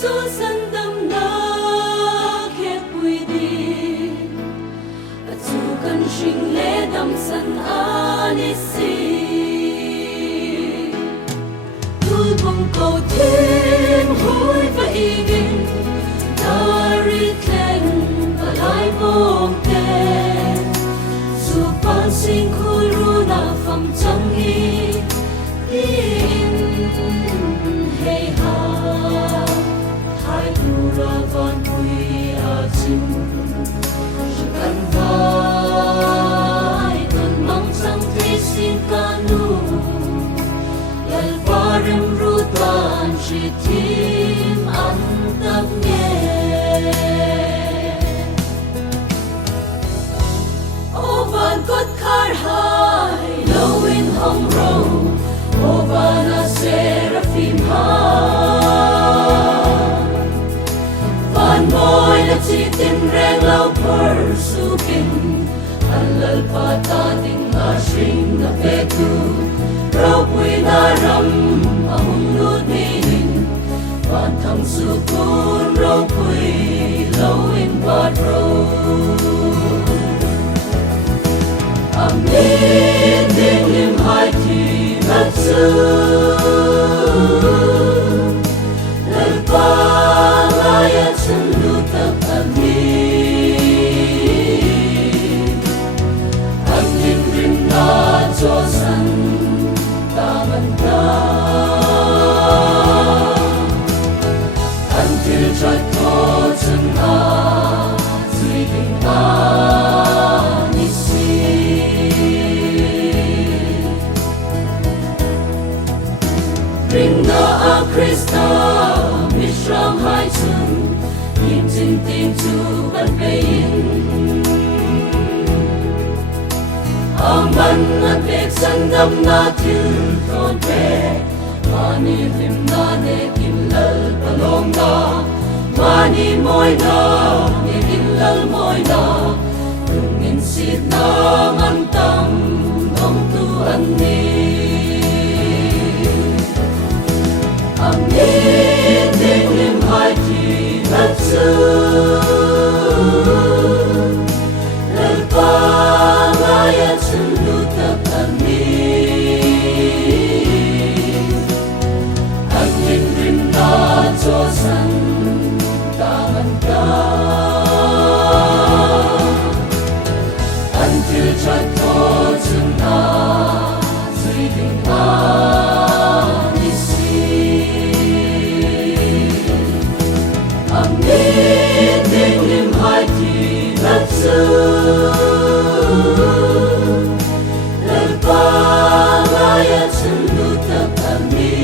so sandam na khet pui di atu kan shing le dam san ani si tu bong ko tim hoi va igin dari tlen balai bong te su pan sing khulu na pham chang hi in hey ha hai tu ra van pui a chim kan vai kan mang sang te sin kanu yal parem rutan shi tim an tab nge ovan kot khar hai low in hong ro ovana seraphim ha van boy na chitin reng lau per sukin alal pata ding a shring na petu ro pui na ram ahung lut ni hin van thang su kun ro pui low in bad ro amin ding lim hai ti lal su lal pa laya chen lu tak amin rim na cho san ta man ta until chat ko chen na zui ding na ni si ring na a krista mishram hai chun yin jin tin chu ban pein aman at pek sandam na til thon pe mani lim na ne kim lal palong na mani moi na ne kim lal moi na rungin sit na man tam dong tu an ni amin ding lim hai ti lal su lal pa laya chen lu tak amin rim na cho san ta man ta until chat ko chen na zui ding na ni si amin ding lim hai ti lal su lal pa laya chen lu tak amin